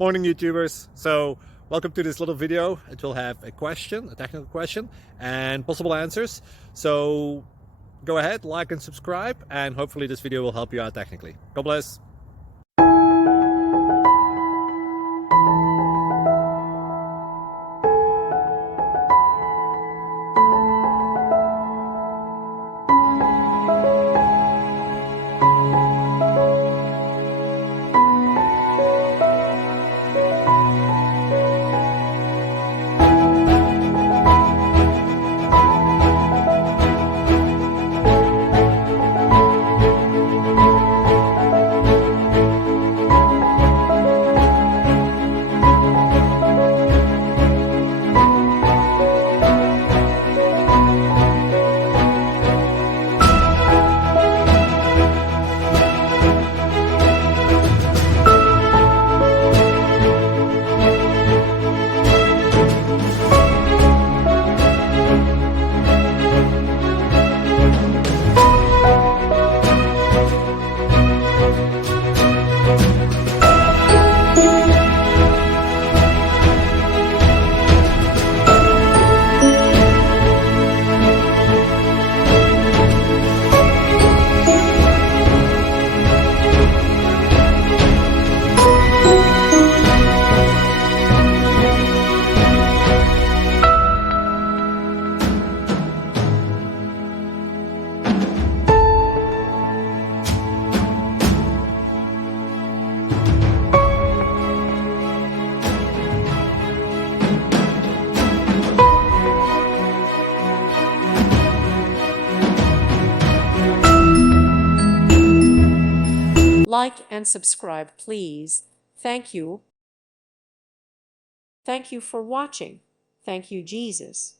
Morning YouTubers. So welcome to this little video. It will have a question, a technical question, and possible answers. So go ahead, like and subscribe, and hopefully this video will help you out technically. God bless. Like and subscribe, please. Thank you. Thank you for watching. Thank you, Jesus.